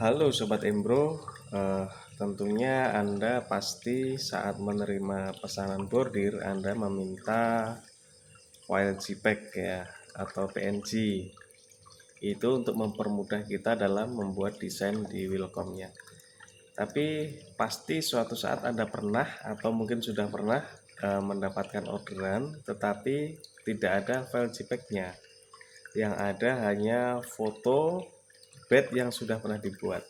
Halo Sobat Embro, tentunya Anda pasti saat menerima pesanan bordir Anda meminta file JPEG ya atau PNG. Itu untuk mempermudah kita dalam membuat desain di Wilcom-nya. Tapi pasti suatu saat Anda pernah atau mungkin sudah pernah mendapatkan orderan tetapi tidak ada file JPEG-nya. Yang ada hanya foto bed yang sudah pernah dibuat.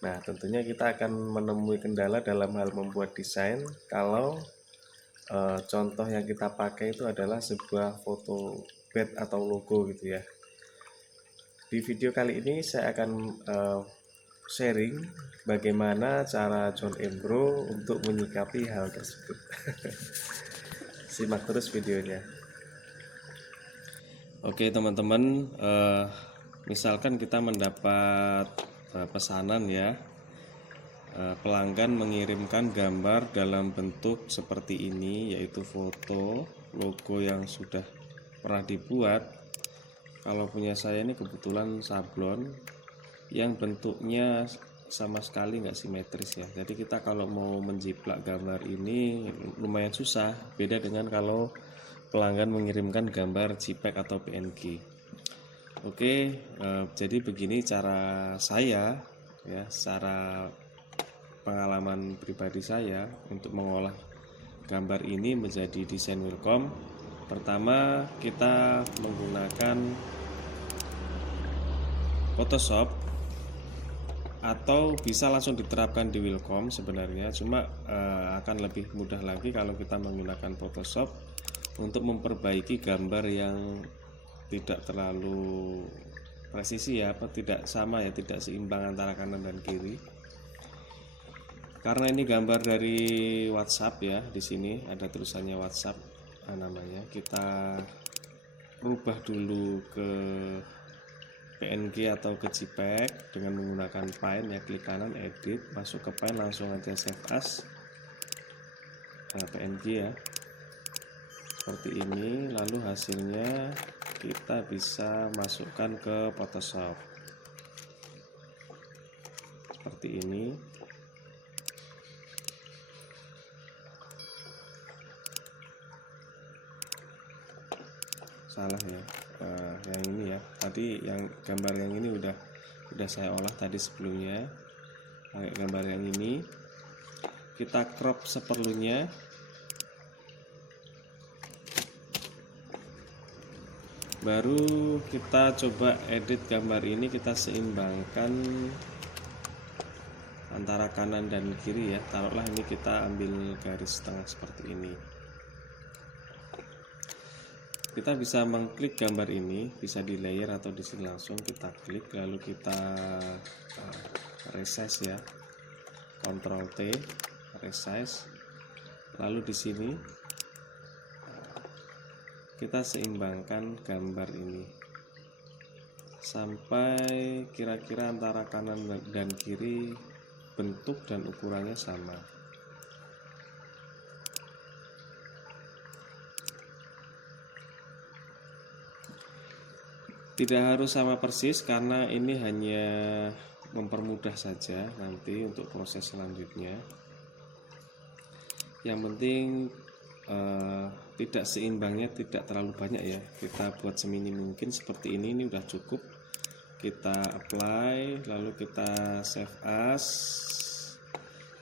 Nah, tentunya kita akan menemui kendala dalam hal membuat desain kalau contoh yang kita pakai itu adalah sebuah foto bed atau logo gitu ya. Di video kali ini saya akan sharing bagaimana cara John Embro untuk menyikapi hal tersebut. Simak terus videonya. Oke teman-teman, misalkan kita mendapat pesanan ya, pelanggan mengirimkan gambar dalam bentuk seperti ini, yaitu foto logo yang sudah pernah dibuat. Kalau punya saya ini kebetulan sablon yang bentuknya sama sekali nggak simetris ya, jadi kita kalau mau menjiplak gambar ini lumayan susah, beda dengan kalau pelanggan mengirimkan gambar JPEG atau PNG. Oke, jadi begini cara saya ya, secara pengalaman pribadi saya untuk mengolah gambar ini menjadi desain Wilcom. Pertama, kita menggunakan Photoshop atau bisa langsung diterapkan di Wilcom sebenarnya, cuma akan lebih mudah lagi kalau kita menggunakan Photoshop untuk memperbaiki gambar yang tidak terlalu presisi ya, tidak sama ya, tidak seimbang antara kanan dan kiri. Karena ini gambar dari WhatsApp ya, di sini ada tulisannya WhatsApp namanya. Kita rubah dulu ke PNG atau ke JPEG dengan menggunakan file ya, klik kanan edit, masuk ke file, langsung aja save as PNG ya, seperti ini. Lalu hasilnya kita bisa masukkan ke Photoshop seperti ini. Salah ya, yang ini ya, tadi yang gambar yang ini udah saya olah tadi sebelumnya. Pakai gambar yang ini kita crop seperlunya, baru kita coba edit gambar ini, kita seimbangkan antara kanan dan kiri ya. Taruhlah ini kita ambil garis tengah seperti ini. Kita bisa mengklik gambar ini, bisa di layer atau di sini langsung kita klik, lalu kita resize ya, Ctrl T, resize. Lalu di sini kita seimbangkan gambar ini sampai kira-kira antara kanan dan kiri bentuk dan ukurannya sama. Tidak harus sama persis karena ini hanya mempermudah saja nanti untuk proses selanjutnya. Yang penting tidak seimbangnya tidak terlalu banyak ya, kita buat seminim mungkin seperti ini udah cukup. Kita apply, lalu kita save as.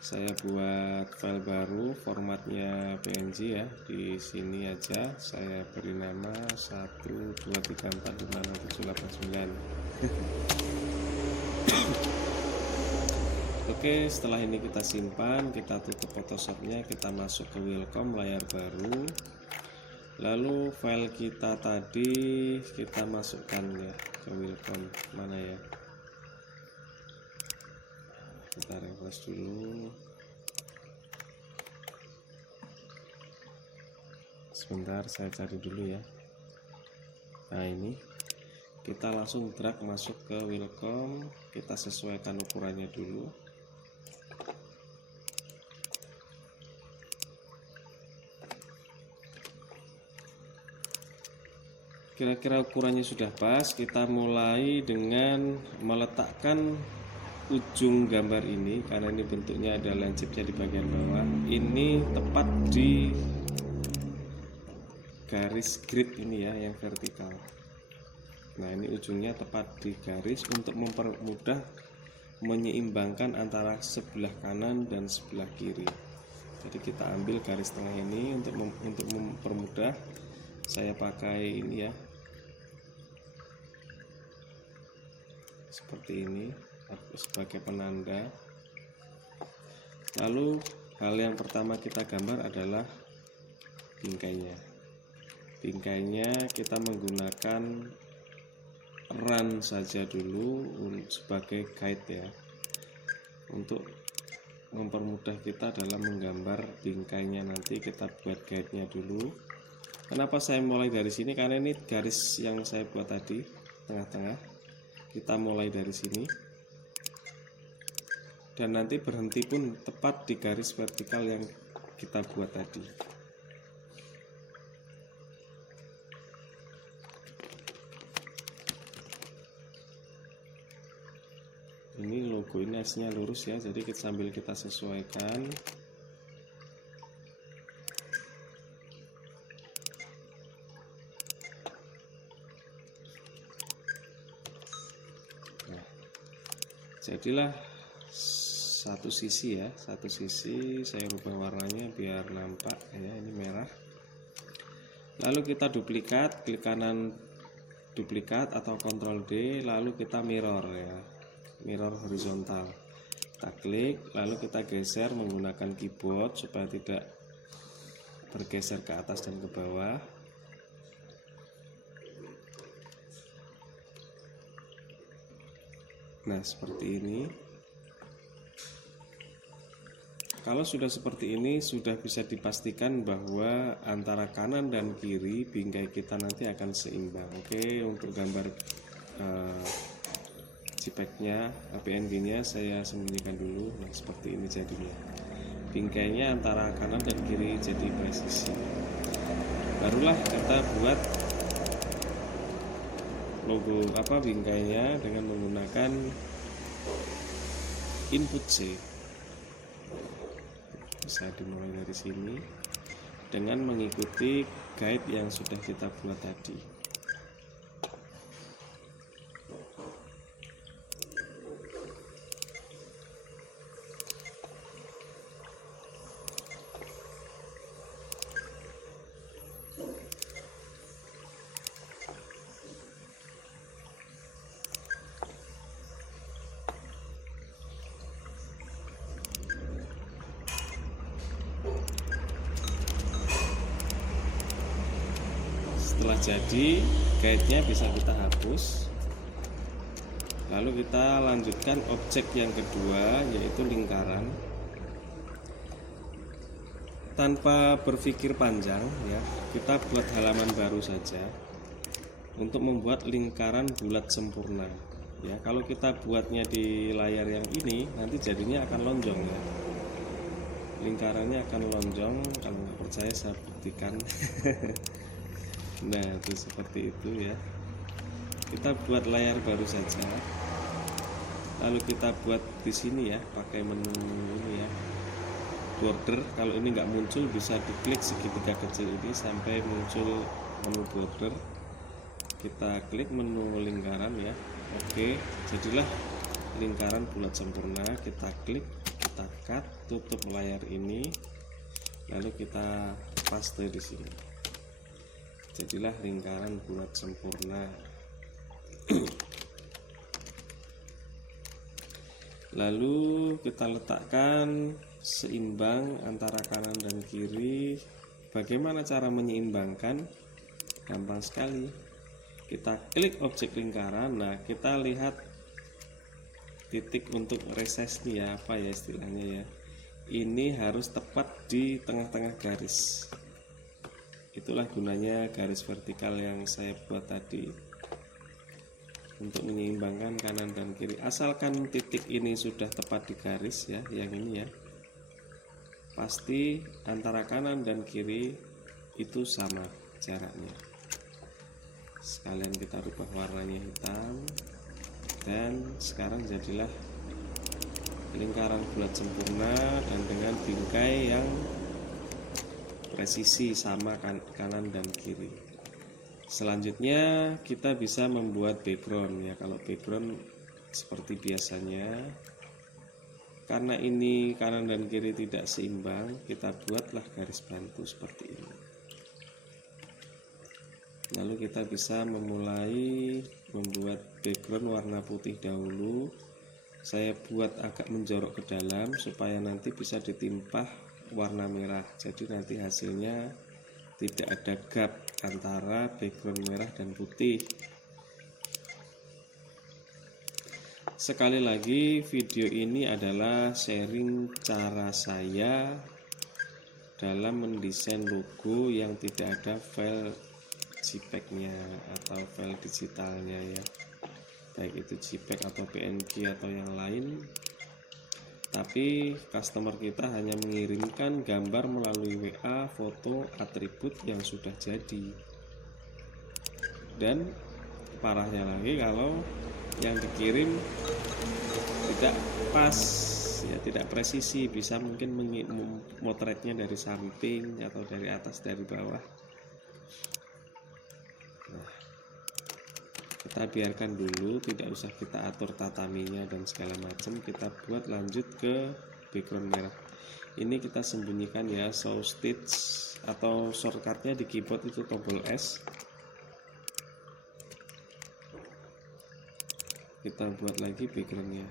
Saya buat file baru, formatnya PNG ya, di sini aja saya beri nama 123456789. Oke, setelah ini kita simpan, kita tutup Photoshopnya, kita masuk ke Wilcom layar baru, lalu file kita tadi kita masukkan ya ke Wilcom. Mana ya, kita refresh dulu sebentar, saya cari dulu ya. Nah ini kita langsung drag masuk ke Wilcom, kita sesuaikan ukurannya dulu. Kira-kira ukurannya sudah pas, kita mulai dengan meletakkan ujung gambar ini, karena ini bentuknya ada lancipnya di bagian bawah, ini tepat di garis grid ini ya, yang vertikal. Nah, ini ujungnya tepat di garis untuk mempermudah menyeimbangkan antara sebelah kanan dan sebelah kiri. Jadi kita ambil garis tengah ini untuk mempermudah. Saya pakai ini ya, seperti ini sebagai penanda. Lalu hal yang pertama kita gambar adalah bingkainya. Bingkainya kita menggunakan run saja dulu sebagai guide ya, untuk mempermudah kita dalam menggambar bingkainya. Nanti kita buat guide-nya dulu. Kenapa saya mulai dari sini? Karena ini garis yang saya buat tadi, tengah-tengah. Kita mulai dari sini. Dan nanti berhenti pun tepat di garis vertikal yang kita buat tadi. Ini logo ini aslinya lurus ya, jadi sambil kita sesuaikan. Nah, jadilah satu sisi ya, satu sisi saya rubah warnanya biar nampak ya, ini merah. Lalu kita duplikat, klik kanan duplikat atau Ctrl D, lalu kita mirror ya, mirror horizontal. Kita klik, lalu kita geser menggunakan keyboard supaya tidak bergeser ke atas dan ke bawah. Nah, seperti ini. Kalau sudah seperti ini, sudah bisa dipastikan bahwa antara kanan dan kiri bingkai kita nanti akan seimbang. Oke, untuk gambar JPEG-nya, PNG-nya saya sembunyikan dulu. Nah, seperti ini jadinya. Bingkainya antara kanan dan kiri jadi presisi. Barulah kita buat logo bingkainya dengan menggunakan input C. Bisa dimulai dari sini dengan mengikuti guide yang sudah kita buat tadi. Setelah jadi, guide-nya bisa kita hapus. Lalu kita lanjutkan objek yang kedua, yaitu lingkaran. Tanpa berpikir panjang ya, kita buat halaman baru saja untuk membuat lingkaran bulat sempurna. Ya, kalau kita buatnya di layar yang ini, nanti jadinya akan lonjong ya. Lingkarannya akan lonjong. Kalau nggak percaya saya buktikan. Nah, itu seperti itu ya. Kita buat layar baru saja. Lalu kita buat di sini ya, pakai menu ini ya, border. Kalau ini nggak muncul, bisa diklik segitiga kecil ini sampai muncul menu border. Kita klik menu lingkaran ya. Oke, jadilah lingkaran bulat sempurna. Kita klik, kita cut, tutup layar ini, lalu kita paste di sini. Jadilah lingkaran bulat sempurna. Lalu kita letakkan seimbang antara kanan dan kiri. Bagaimana cara menyeimbangkan? Gampang sekali. Kita klik objek lingkaran. Nah, kita lihat titik untuk resize nih ya, apa ya istilahnya ya. Ini harus tepat di tengah-tengah garis. Itulah gunanya garis vertikal yang saya buat tadi, untuk menyeimbangkan kanan dan kiri. Asalkan titik ini sudah tepat di garis ya, yang ini ya, pasti antara kanan dan kiri itu sama jaraknya. Sekalian kita rubah warnanya hitam, dan sekarang jadilah lingkaran bulat sempurna dan dengan bingkai yang presisi sama kanan dan kiri. Selanjutnya kita bisa membuat background ya. Kalau background seperti biasanya, karena ini kanan dan kiri tidak seimbang, kita buatlah garis bantu seperti ini. Lalu kita bisa memulai membuat background warna putih dahulu. Saya buat agak menjorok ke dalam supaya nanti bisa ditimpah warna merah. Jadi nanti hasilnya tidak ada gap antara background merah dan putih. Sekali lagi, video ini adalah sharing cara saya dalam mendesain logo yang tidak ada file JPEG-nya atau file digitalnya ya, baik itu JPEG atau PNG atau yang lain. Tapi customer kita hanya mengirimkan gambar melalui WA, foto, atribut yang sudah jadi. Dan parahnya lagi kalau yang dikirim tidak pas ya, tidak presisi, bisa mungkin memotretnya dari samping atau dari atas, dari bawah. Nah, kita biarkan dulu, tidak usah kita atur tataminya dan segala macam. Kita buat lanjut ke background merah. Ini kita sembunyikan ya, show stitch atau shortcutnya di keyboard itu tombol S. Kita buat lagi backgroundnya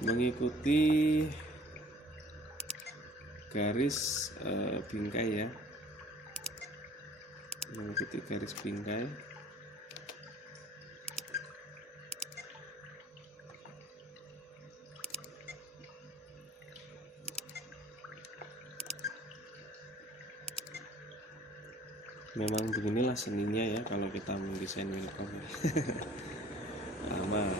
mengikuti garis bingkai ya, mengikuti garis bingkai. Memang beginilah seninya ya kalau kita mendesain welcome. Amal.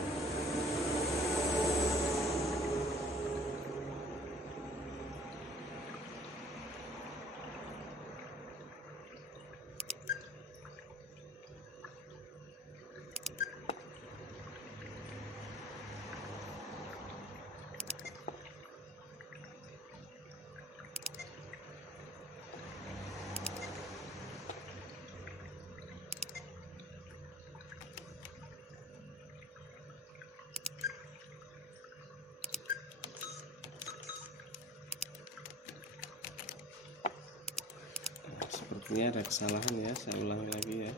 Sepertinya ada kesalahan ya, saya ulangi lagi ya.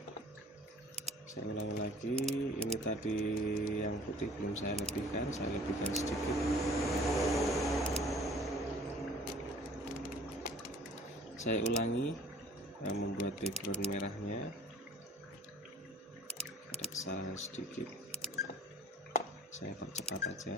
Saya ulangi lagi, ini tadi yang putih belum saya lebihkan sedikit. Saya ulangi, membuat background merahnya ada kesalahan sedikit, saya percepat aja.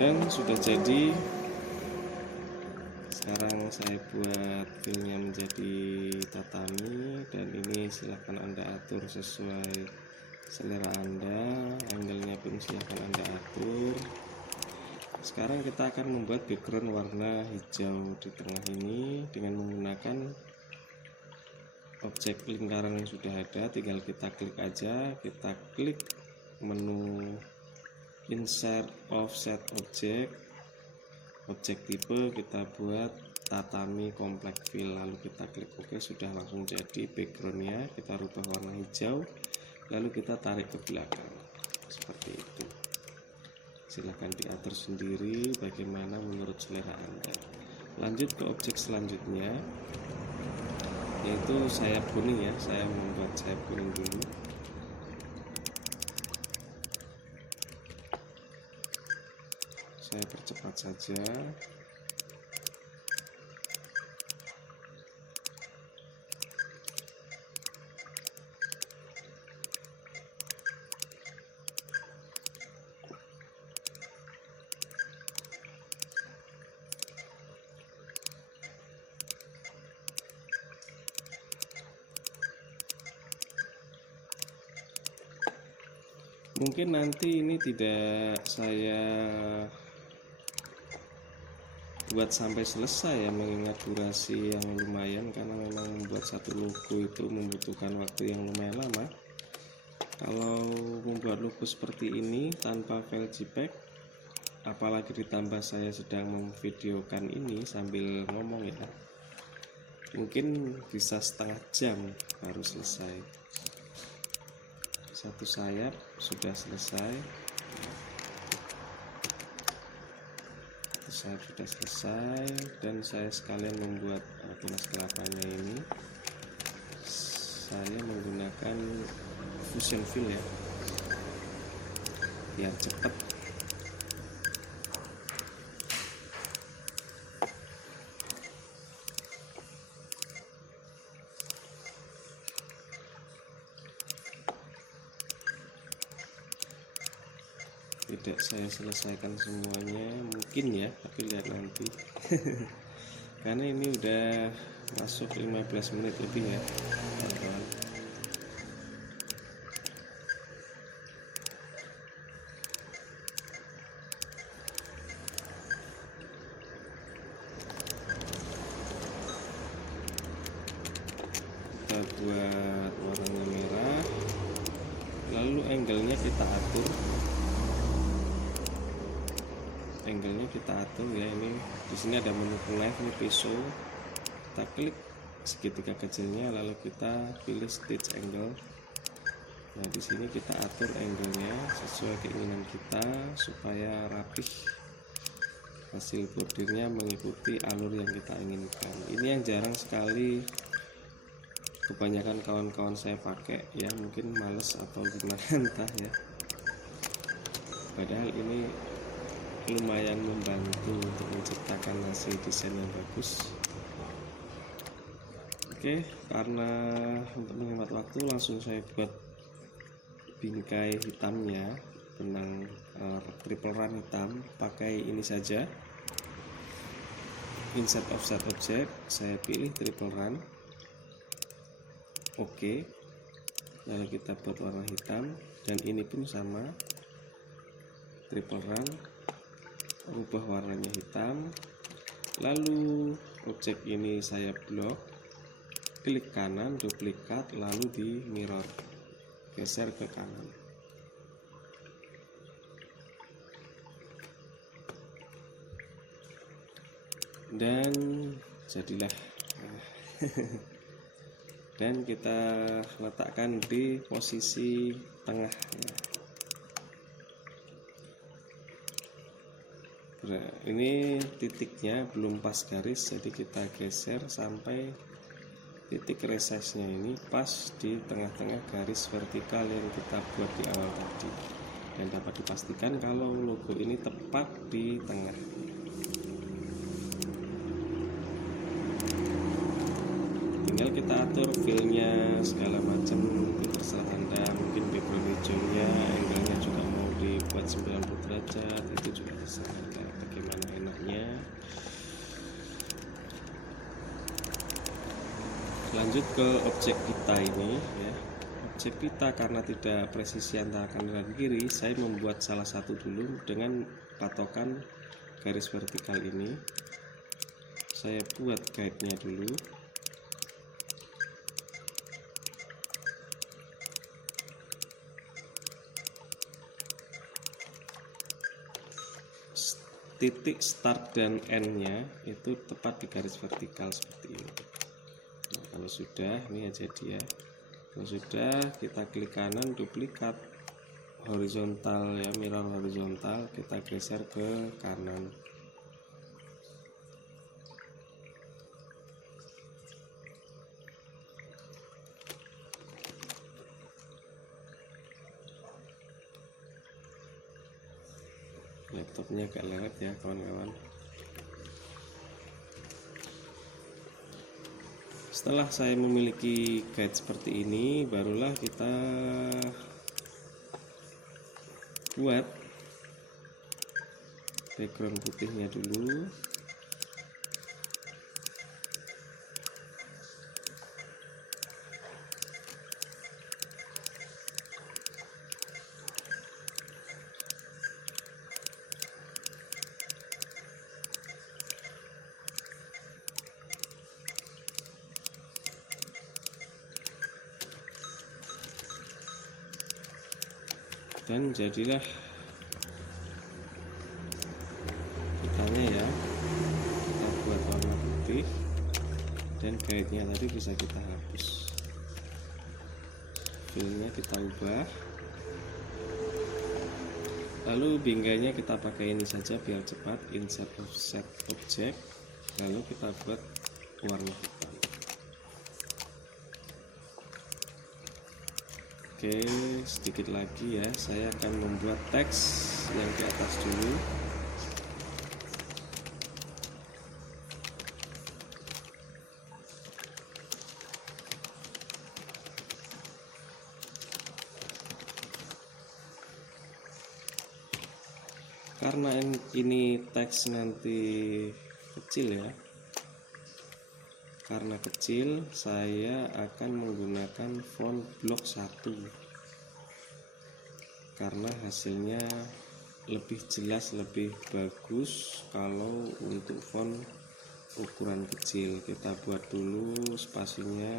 Dan sudah jadi. Sekarang saya buat filenya menjadi tatami, dan ini silahkan Anda atur sesuai selera Anda, angle-nya pun silahkan Anda atur. Sekarang kita akan membuat background warna hijau di tengah ini dengan menggunakan objek lingkaran yang sudah ada. Tinggal kita klik aja, kita klik menu insert offset object tipe, kita buat tatami compact fill, lalu kita klik OK. Sudah langsung jadi backgroundnya. Kita rubah warna hijau, lalu kita tarik ke belakang seperti itu. Silahkan diatur sendiri bagaimana menurut selera Anda. Lanjut ke objek selanjutnya, yaitu sayap kuning ya. Saya membuat sayap kuning dulu. Saya percepat saja. Mungkin nanti ini tidak saya buat sampai selesai ya, mengingat durasi yang lumayan, karena memang membuat satu logo itu membutuhkan waktu yang lumayan lama. Kalau membuat logo seperti ini tanpa file JPEG, apalagi ditambah saya sedang memvideokan ini sambil ngomong ya, mungkin bisa setengah jam baru selesai. Satu sayap sudah selesai, dan saya sekalian membuat tunas kelapanya ini. Saya menggunakan fusion fill ya, biar cepat. Tidak saya selesaikan semuanya mungkin ya, tapi lihat nanti. Karena ini udah masuk 15 menit lebih ya teman-teman. Kita buat warnanya merah, lalu angle-nya kita atur. Ya, ini di sini ada menu knife, ini pisau, kita klik segitiga kecilnya, lalu kita pilih stitch angle. Nah, di sini kita atur angle-nya sesuai keinginan kita supaya rapih, hasil bordirnya mengikuti alur yang kita inginkan. Ini yang jarang sekali kebanyakan kawan-kawan saya pakai ya, mungkin males atau gimana entah ya, padahal ini lumayan membantu untuk menciptakan hasil desain yang bagus. Oke, karena untuk menghemat waktu langsung saya buat bingkai hitamnya, benang triple run hitam, pakai ini saja, insert offset object, saya pilih triple run. Oke, lalu kita buat warna hitam, dan ini pun sama, triple run, ubah warnanya hitam. Lalu objek ini saya blok, klik kanan, duplikat, lalu di mirror, geser ke kanan. Dan jadilah dan kita letakkan di posisi tengah. Ini titiknya belum pas garis, jadi kita geser sampai titik resize-nya ini pas di tengah-tengah garis vertikal yang kita buat di awal tadi, dan dapat dipastikan kalau logo ini tepat di tengah. Tinggal kita atur fill-nya segala macam, terserah Anda, mungkin background hijaunya, angle-nya juga mau dibuat 90 derajat, itu juga terserah Anda bagaimana enaknya. Lanjut ke objek pita ini ya. Objek pita karena tidak presisi antara kanan dan kiri, saya membuat salah satu dulu dengan patokan garis vertikal ini. Saya buat guide-nya dulu. Titik start dan end-nya itu tepat di garis vertikal seperti ini. Nah, kalau sudah, ini ya jadi ya. Kalau sudah, kita klik kanan, duplikat horizontal ya, mirror horizontal, kita geser ke kanan. Laptopnya agak lewat ya kawan-kawan. Setelah saya memiliki guide seperti ini, barulah kita buat background putihnya dulu. Dan jadilah kitanya ya, kita buat warna putih, dan guide-nya tadi bisa kita hapus, fillnya kita ubah, lalu binggainya kita pakai ini saja biar cepat, insert offset object, lalu kita buat warna hitam. Oke, sedikit lagi ya, saya akan membuat teks yang di atas dulu. Karena ini teks nanti kecil ya, karena kecil saya akan menggunakan font blok 1 karena hasilnya lebih jelas, lebih bagus kalau untuk font ukuran kecil. Kita buat dulu spasinya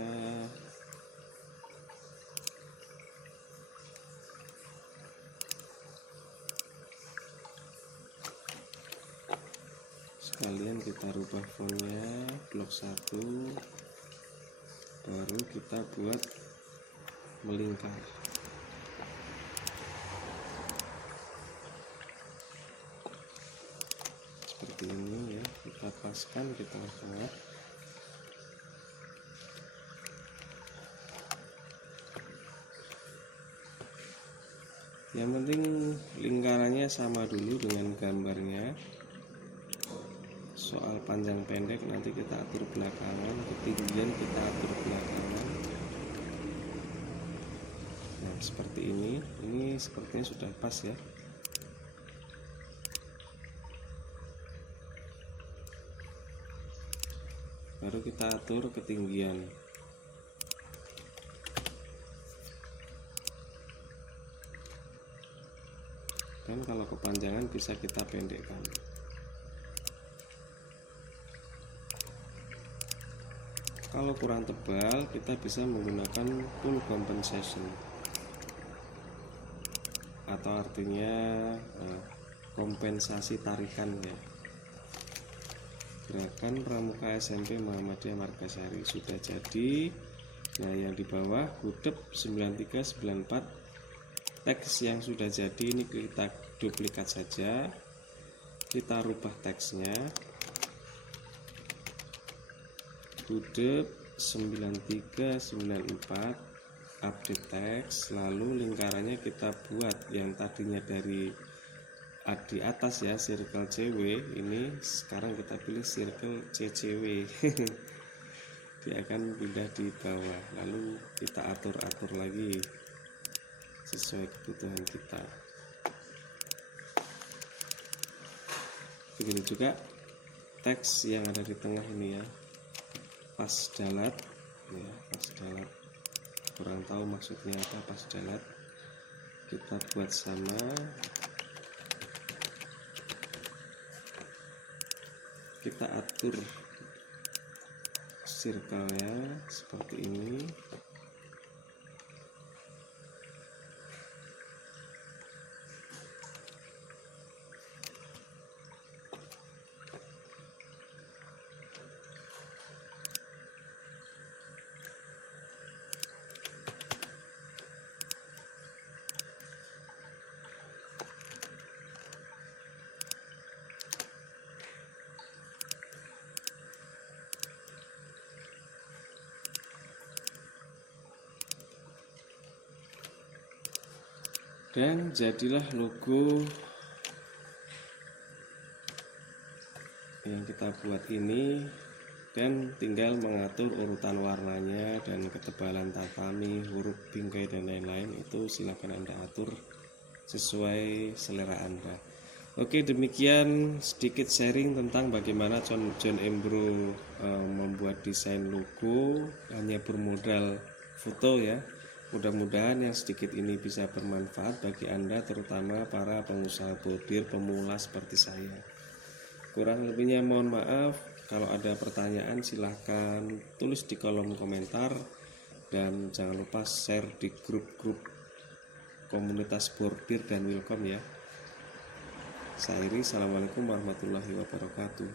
sekalian, kita rubah fontnya blok 1, baru kita buat melingkar seperti ini ya, kita paskan di tengah-tengah. Yang penting lingkarannya sama dulu dengan gambarnya. Soal panjang pendek nanti kita atur belakangan, ketinggian kita atur belakangan. Nah seperti ini sepertinya sudah pas ya. Baru kita atur ketinggian. Dan kalau kepanjangan bisa kita pendekkan. Kalau kurang tebal kita bisa menggunakan full compensation, atau artinya kompensasi tarikan ya. Gerakan Pramuka SMP Muhammadiyah Margasari sudah jadi. Nah yang di bawah Budep 9394 teks yang sudah jadi ini kita duplikat saja, kita rubah teksnya Budep 9394 update teks, lalu lingkarannya kita buat yang tadinya dari di atas ya, circle CW, ini sekarang kita pilih circle CCW. Dia akan pindah di bawah, lalu kita atur-atur lagi sesuai kebutuhan kita. Begitu juga teks yang ada di tengah ini ya, pas dalat ya, pas dalat, kurang tahu maksudnya apa pas dalat, kita buat sama, kita atur circle-nya seperti ini. Dan jadilah logo yang kita buat ini, dan tinggal mengatur urutan warnanya dan ketebalan tatami, huruf, bingkai dan lain-lain, itu silakan Anda atur sesuai selera Anda. Oke, demikian sedikit sharing tentang bagaimana John Embro membuat desain logo hanya bermodal foto ya. Mudah-mudahan yang sedikit ini bisa bermanfaat bagi Anda, terutama para pengusaha bordir pemula seperti saya. Kurang lebihnya mohon maaf. Kalau ada pertanyaan silahkan tulis di kolom komentar, dan jangan lupa share di grup-grup komunitas bordir dan Wilcom ya. Saya Iri, assalamualaikum warahmatullahi wabarakatuh.